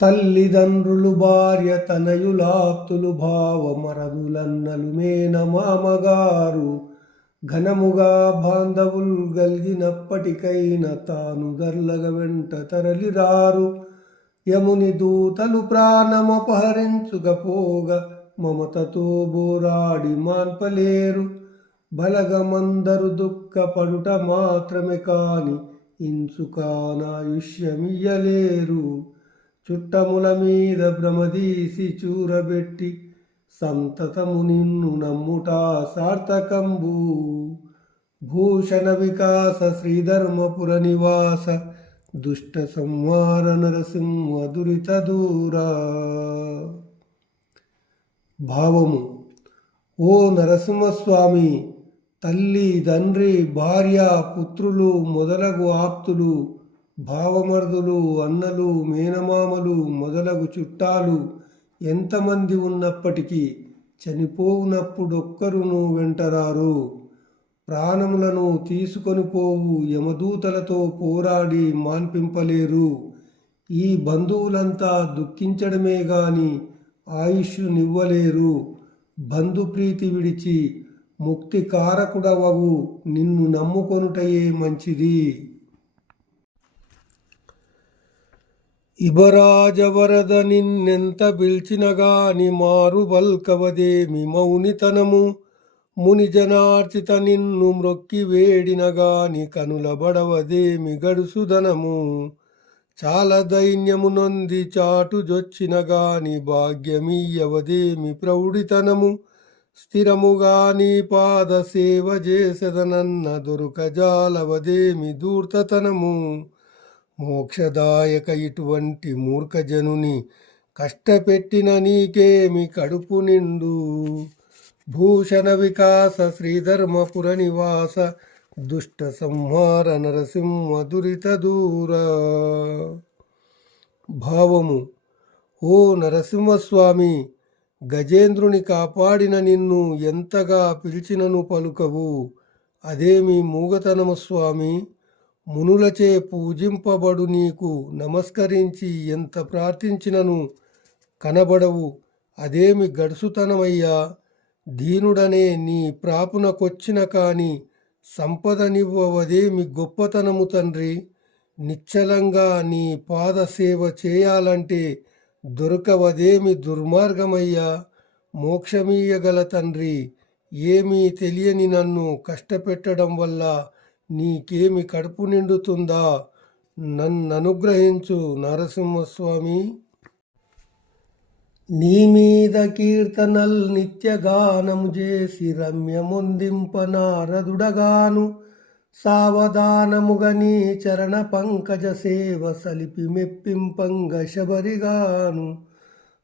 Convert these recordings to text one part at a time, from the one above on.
తల్లిదండ్రులు భార్య తనయులాప్తులు భావమరదులన్నలు మేనమామగారు ఘనముగా బాంధవుల్ గల్గినప్పటికైన తాను దర్లగ వెంట తరలిరారు. యముని దూతలు ప్రాణమపహరించుకపోగ మమతతో బోరాడి మాన్పలేరు. బలగమందరు దుఃఖపడుట మాత్రమే కాని ఇంచుకానాయుష్యమియ్యలేరు. చుట్టముల మీద భ్రమదీసి చూరబెట్టి సంతతము నిన్ను నమ్ముట సార్థకంబు. భూషణ వికాస శ్రీధర్మపుర నివాస దుష్ట సంహార నరసింహ దురిత దూరా. భావము: ఓ నరసింహస్వామి, తల్లి, తండ్రి, భార్య, పుత్రులు మొదలగు ఆప్తులు, భావమర్దులు, అన్నలు, మేనమామలు మొదలగు చుట్టాలు ఎంతమంది ఉన్నప్పటికీ చనిపోవునప్పుడొక్కరును వెంటరారు. ప్రాణములను తీసుకొని పోవు యమదూతలతో పోరాడి మాన్పింపలేరు. ఈ బంధువులంతా దుఃఖించడమే గాని ఆయుష్నివ్వలేరు. బంధుప్రీతి విడిచి ముక్తి కారకుడవగు నిన్ను నమ్ముకొనుటయే మంచిది. ఇబరాజవరద నిన్నెంత పిల్చినగాని మారు బల్కవదేమి మౌనితనము. మునిజనార్చిత నిన్ను మ్రొక్కి వేడినగాని కనుల బడవదేమి గడుసుదనము. చాలా దైన్యము నొంది చాటు జొచ్చిన గాని భాగ్యమీయవదేమి ప్రౌఢితనము. స్థిరముగా నీ పాద సేవ చేసెదనన్న దొరకజాలవదేమి ధూర్తతనము. మోక్షదాయక ఇటువంటి మూర్ఖజనుని కష్టపెట్టిన నీకేమి కడుపు నిండు. భూషణ వికాస శ్రీధర్మపుర నివాస దుష్ట సంహార నరసింహ దురిత దూరా. భావము: ఓ నరసింహస్వామి, గజేంద్రుని కాపాడిన నిన్ను ఎంతగా పిలిచినను పలుకవు. అదేమి మూగతనము స్వామి. మునులచే పూజింపబడు నీకు నమస్కరించి ఎంత ప్రార్థించినను కనబడవు. అదేమి గడుసుతనమయ్యా. దీనుడనే నీ ప్రాపునకొచ్చిన కాని సంపదనివ్వవదేమి గొప్పతనము తండ్రి. నిశ్చలంగా నీ పాద సేవ చేయాలంటే దొరకవదేమి దుర్మార్గమయ్యా. మోక్షమీయగల తండ్రి, ఏమీ తెలియని నన్ను కష్టపెట్టడం వల్ల నీకేమి కడుపు నిండుతుందా? నన్ననుగ్రహించు నరసింహస్వామి. నీ మీద కీర్తనల్ నిత్యగానము చేసి రమ్యముందింప నారదుడగాను. సావధానముగా నీ చరణ పంకజ సేవ సలిపి మెప్పింపంగ శబరిగాను.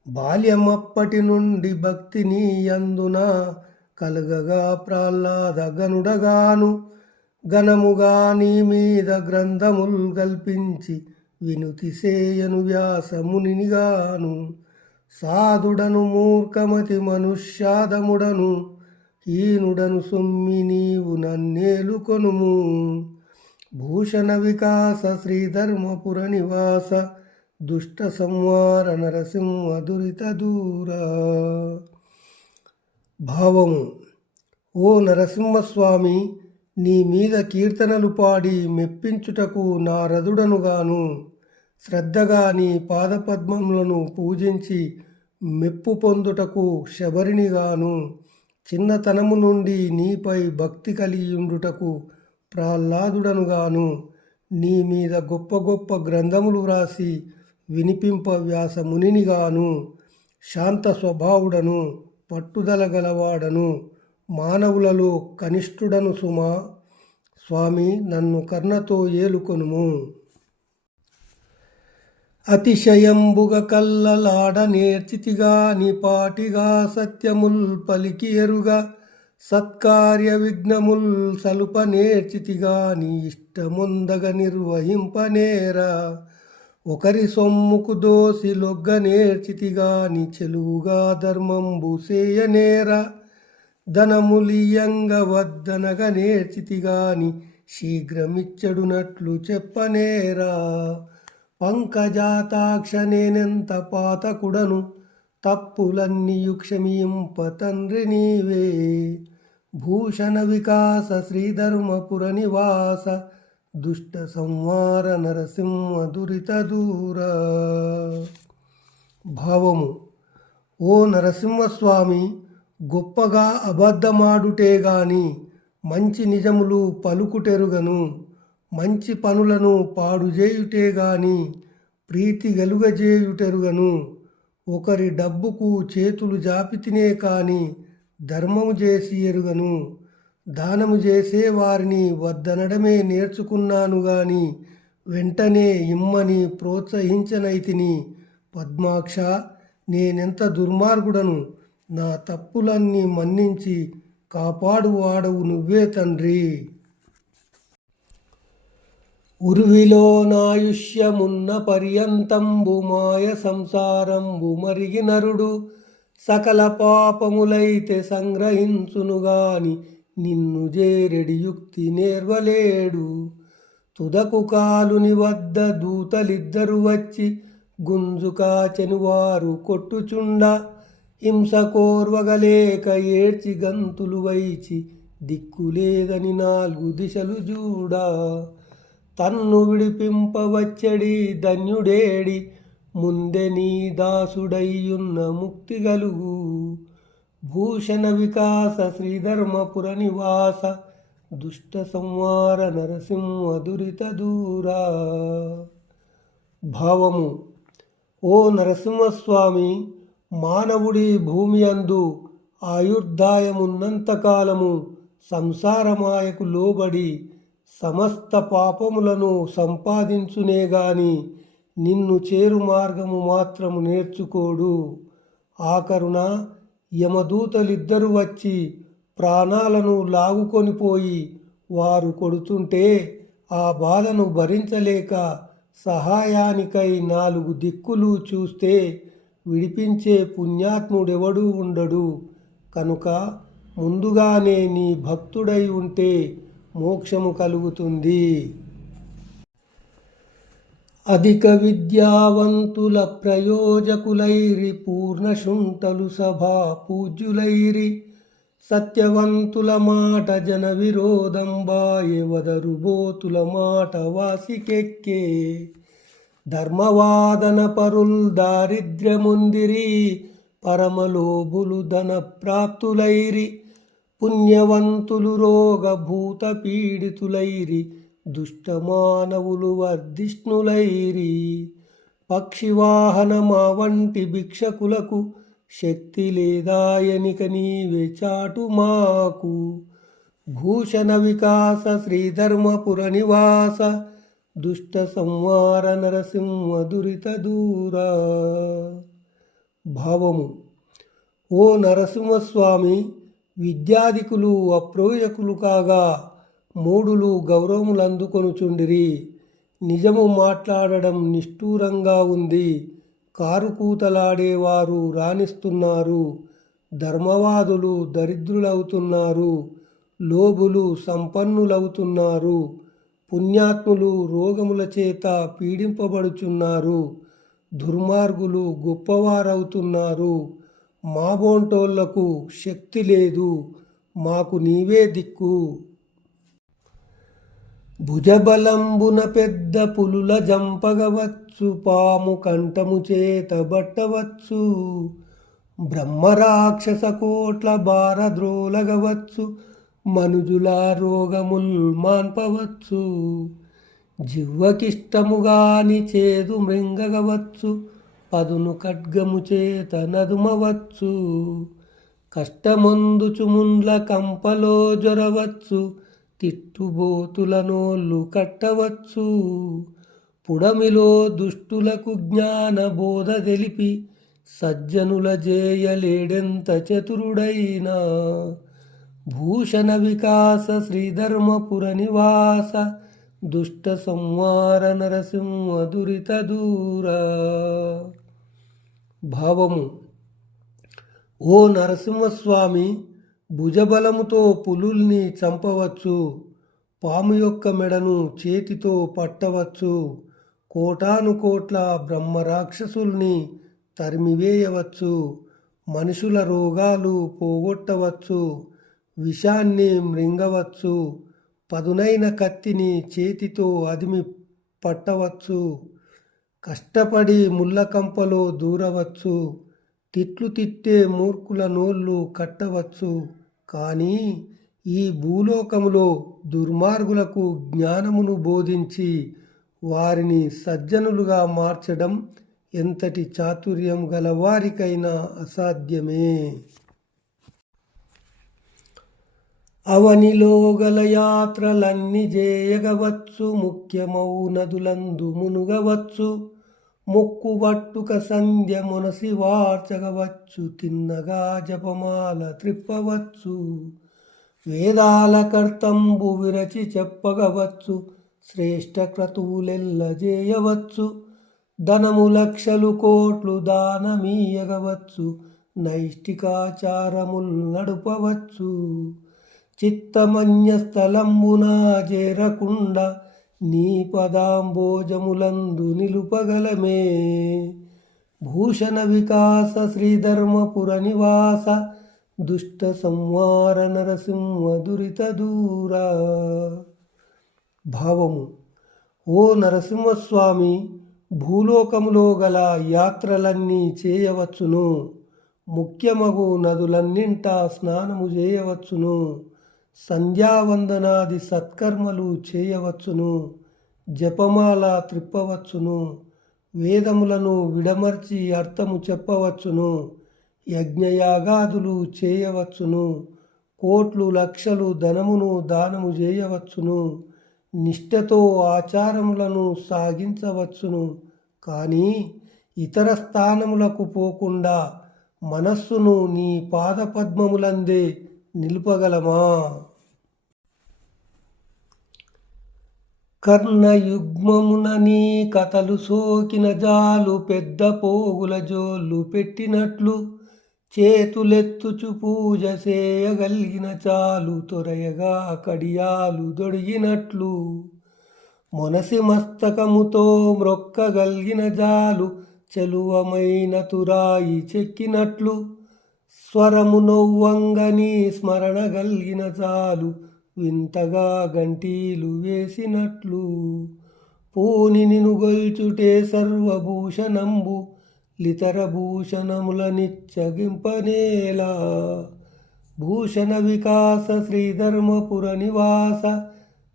బాల్యమప్పటి నుండి భక్తి నీ యందున కలగగా ప్రహ్లాద గనుడగాను. ఘనముగా నీ మీద గ్రంథముల్ కల్పించి వినుతి సేయను వ్యాసమునిగాను. సాధుడను మూర్ఖమతి మనుష్యాదముడను హీనుడను సొమ్మి నీవు నన్నేలుకొనుము. భూషణ వికాస శ్రీధర్మపుర నివాస దుష్ట సంహార నరసింహ దురిత దూరా. భావము: ఓ నరసింహస్వామి, నీ మీద కీర్తనలు పాడి మెప్పించుటకు నారదుడనుగాను. శ్రద్ధగా నీ పాదపద్మములను పూజించి మెప్పు పొందుటకు శబరినిగాను. చిన్నతనము నుండి నీపై భక్తి కలిగియుండుటకు ప్రహ్లాదుడనుగాను. నీ మీద గొప్ప గొప్ప గ్రంథములు వ్రాసి వినిపింప వ్యాసమునిగాను. శాంత స్వభావుడను, పట్టుదల గలవాడను, మానవులలో కనిష్ఠుడను సుమా. స్వామి, నన్ను కర్ణతో ఏలుకొనుము. అతిశయంబుగ కల్లలాడ నేర్చితిగాని పాటిగా సత్యముల్ పలికి ఎరుగా. సత్కార్య విఘ్నముల్ సలుప నేర్చితిగాని ఇష్టముందగ నిర్వహింపనేరా. ఒకరి సొమ్ముకు దోసి లొగ్గ నేర్చితిగాని చెలువుగా ధర్మంబు సేయనేరా. ధనములియంగ వద్దనగ నేర్చితిగాని శీఘ్రమిచ్చడునట్లు చెప్పనేరా. పంకజాతాక్ష నేనెంత పాతకుడను, తప్పులన్నీయు క్షమింప తండ్రి నీవే. భూషణ వికాస శ్రీధర్మపుర నివాస, దుష్ట సంహార నరసింహ దురిత దూర. భావము: ఓ నరసింహస్వామి, గొప్పగా అబద్ధమాడుటే గాని మంచి నిజములు పలుకుటెరుగను. మంచి పనులను పాడుచేయుటే గాని ప్రీతి గలుగజేయుటెరుగను. ఒకరి డబ్బుకు చేతులు జాపితినే కాని ధర్మము చేసి ఎరుగను. దానము చేసే వారిని వద్దనడమే నేర్చుకున్నాను గాని వెంటనే ఇమ్మని ప్రోత్సహించనైతిని. పద్మాక్ష, నేనెంత దుర్మార్గుడను. నా తప్పులన్నీ మన్నించి కాపాడువాడవు నువ్వే తండ్రి. ఉర్విలో నాయుష్యమున్న పర్యంతంబు మాయ సంసారంబు మరిగి నరుడు, సకల పాపములైతే సంగ్రహించునుగాని నిన్ను జేరెడి యుక్తి నేర్వలేడు. తుదకు కాలుని వద్ద దూతలిద్దరు వచ్చి గుంజు కాచెను వారు కొట్టుచుండ, హింస కోర్వగలేక ఏడ్చి గంతులు వైచి దిక్కులేదని నాలుగు దిశలు చూడా. తన్ను విడిపింపవచ్చడి ధన్యుడేడి, ముందె నీ దాసుడయ్యున్న ముక్తి గలుగు. భూషణ వికాస శ్రీధర్మపుర నివాస, దుష్ట సంహార నరసింహ దురిత దూరా. భావము: ఓ నరసింహస్వామి, మానవుడి భూమి అందు ఆయుర్దాయమున్నంతకాలము సంసారమాయకు లోబడి సమస్త పాపములను సంపాదించునే గాని నిన్ను చేరు మార్గము మాత్రము నేర్చుకోడు. ఆఖరున యమదూతలిద్దరు వచ్చి ప్రాణాలను లాగుకొనిపోయి వారు కొడుతుంటే ఆ బాధను భరించలేక సహాయానికై నాలుగు దిక్కులు చూస్తే విడిపించే పుణ్యాత్ముడెవడూ ఉండడు. కనుక ముందుగానే నీ భక్తుడై ఉంటే మోక్షము కలుగుతుంది. అధిక విద్యావంతుల ప్రయోజకులైరి, పూర్ణశుంఠలు సభా పూజ్యులైరి, సత్యవంతుల మాట జన విరోధంబాయే, వదరుబోతుల మాట వాసికెక్కే. ధర్మవాదన పరుల్ దారిద్ర్యముందిరి, పరమలోభులు ధన ప్రాప్తులైరి, పుణ్యవంతులు రోగభూత పీడితులైరి, దుష్టమానవులు వర్ధిష్ణులైరి. పక్షివాహనమా వంటి భిక్షకులకు శక్తి లేదాయనిక నీవే చాటు మాకు. భూషణ వికాస శ్రీధర్మపుర నివాస, దుష్ట సంహార నరసింహ దురిత దూరా. భావము: ఓ నరసింహస్వామి, విద్యాధికులు అప్రయోజకులు కాగా మూఢులు గౌరవములందుకొనుచుండిరి. నిజము మాట్లాడడం నిష్ఠూరంగా ఉంది. కారుకూతలాడేవారు రాణిస్తున్నారు. ధర్మవాదులు దరిద్రులవుతున్నారు. లోభులు సంపన్నులవుతున్నారు. పుణ్యాత్ములు రోగముల చేత పీడింపబడుచున్నారు. దుర్మార్గులు గొప్పవారవుతున్నారు. మాబోంటోళ్లకు శక్తి లేదు. మాకు నీవే దిక్కు. భుజబలంబున పెద్ద పులుల జంపగవచ్చు, పాము కంఠము చేత బట్టవచ్చు. బ్రహ్మరాక్షస కోట్ల భారద్రోలగవచ్చు, మనుజుల రోగముల్ మాన్పవచ్చు. జివ్వకిష్టముగాని చేదు మృంగగవచ్చు, పదును ఖడ్గము చేత నదుమవచ్చు. కష్టమందుచు ముండ్ల కంపలో జొరవచ్చు, తిట్టుబోతుల నోళ్ళు కట్టవచ్చు. పుడమిలో దుష్టులకు జ్ఞాన బోధ తెలిపి, సజ్జనుల జేయలేడెంత చతురుడైనా. భూషణ వికాస శ్రీధర్మపుర నివాస, దుష్ట సంహార నరసింహ దురిత దూరా. భావము: ఓ నరసింహస్వామి, భుజబలముతో పులుల్ని చంపవచ్చు. పాము యొక్క మెడను చేతితో పట్టవచ్చు. కోటాను కోట్ల బ్రహ్మరాక్షసుల్ని తరిమివేయవచ్చు. మనుషుల రోగాలు పోగొట్టవచ్చు. విషాన్ని మృంగవచ్చు. పదునైన కత్తిని చేతితో అదిమి పట్టవచ్చు. కష్టపడి ముళ్ళకంపలో దూరవచ్చు. తిట్లు తిట్టే మూర్ఖుల నోళ్ళు కట్టవచ్చు. కానీ ఈ భూలోకములో దుర్మార్గులకు జ్ఞానమును బోధించి వారిని సజ్జనులుగా మార్చడం ఎంతటి చాతుర్యం గలవారికైనా అసాధ్యమే. అవనిలో గల యాత్రలన్నీ చేయగవచ్చు. ముఖ్యమౌ నదులందు మునుగవచ్చు. మొక్కుబట్టుక సంధ్య మునసి వార్చగవచ్చు. తిన్నగా జపమాల త్రిప్పవచ్చు. వేదాల కర్తంబు విరచి చెప్పగవచ్చు. శ్రేష్ఠ క్రతువులెల్ల చేయవచ్చు. ధనము లక్షలు కోట్లు దానమీయగవచ్చు. నైష్టికాచారముల్ నడుపవచ్చు. చిత్తమన్య స్థలంబున చేరకుండా నీ పదాంబోజములందు నిలుపగలమే. భూషణ వికాస శ్రీధర్మపుర నివాస దుష్ట సంహార నరసింహ దురిత దూరా. భావము: ఓ నరసింహస్వామి, భూలోకములో గల యాత్రలన్నీ చేయవచ్చును. ముఖ్యమగు నదులన్నింటా స్నానము చేయవచ్చును. సంధ్యావందనాది సత్కర్మలు చేయవచ్చును. జపమాల త్రిప్పవచ్చును. వేదములను విడమర్చి అర్థము చెప్పవచ్చును. యజ్ఞయాగాదులు చేయవచ్చును. కోట్లు లక్షలు ధనమును దానము చేయవచ్చును. నిష్ఠతో ఆచారములను సాగించవచ్చును. కానీ ఇతర స్థానములకు పోకుండా మనస్సును నీ పాదపద్మములందే నిలుపగలమా? కర్ణయుగ్మమున నీ కథలు సోకిన జాలు పెద్ద పోగుల జోళ్ళు పెట్టినట్లు. చేతులెత్తుచు పూజ చేయగలిగిన చాలు తొరయగా కడియాలు దొడిగినట్లు. మొనసి మస్తకముతో మ్రొక్కగలిగిన జాలు చెలువమైన తురాయి చెక్కినట్లు. స్వరము నొవ్వంగని స్మరణ గల్గిన చాలు వింతగా గంటీలు వేసినట్లు. పూని నిను గొల్చుటే సర్వభూషణంబు లితర భూషణముల నిచ్చగింపనేలా. భూషణ వికాస శ్రీధర్మపుర నివాస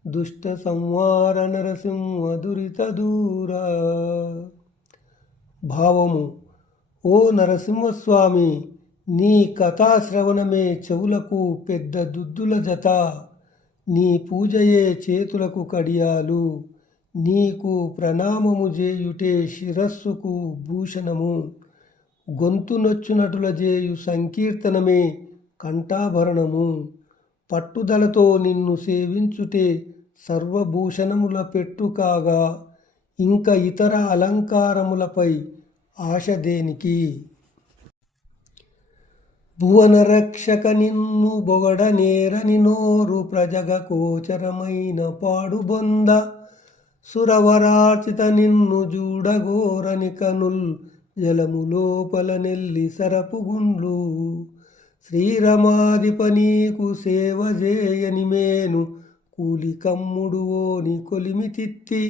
దుష్ట సంహార నరసింహ దురిత దూరా. భావము: ఓ నరసింహస్వామి, నీ కథాశ్రవణమే చెవులకు పెద్ద దుద్దుల జత. నీ పూజయే చేతులకు కడియాలు. నీకు ప్రణామము చేయుటే శిరస్సుకు భూషణము. గొంతు నొచ్చునటుల చేయు సంకీర్తనమే కంఠాభరణము. పట్టుదలతో నిన్ను సేవించుటే సర్వభూషణముల పెట్టు కాగా ఇంక ఇతర అలంకారములపై ఆశ దేనికి? భువన రక్షక నిన్ను బొగడనేరని నోరు ప్రజగ కోచరమైన పాడుబొంద. సురవరాచిత నిన్ను జూడగోరని కనుల్ జలము లోపల నెల్లి సరపుగుండ్లు. శ్రీరమాధిప నీకు సేవ చేయని మేను కూలి కమ్ముడు ఓని కొలిమి తిత్తి.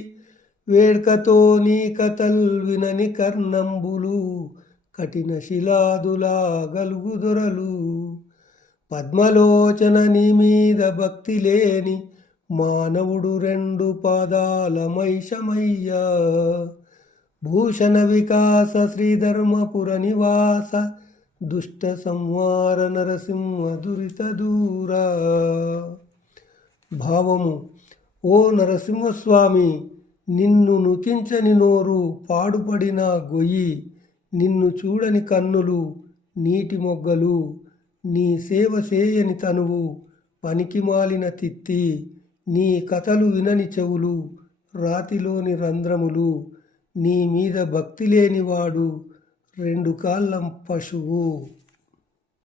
వేడ్కతో నీ కథల్ వినని కర్ణంబులు కఠిన శిలాదులా గలుగుదొరలు. పద్మలోచన నీ మీద భక్తి లేని మానవుడు రెండు పాదాల మైషమయ్యా. భూషణ వికాస శ్రీధర్మపుర నివాస దుష్ట సంహార నరసింహ దురిత దూరా. భావము: ఓ నరసింహస్వామి, నిన్ను నుతించని నోరు పాడుపడిన గొయ్యి. నిన్ను చూడని కన్నులు నీటి మొగ్గలు. నీ సేవ చేయని తనువు పనికిమాలిన తిత్తి. నీ కథలు వినని చెవులు రాతిలోని రంధ్రములు. నీ మీద భక్తి లేనివాడు రెండు కాళ్ళం పశువు.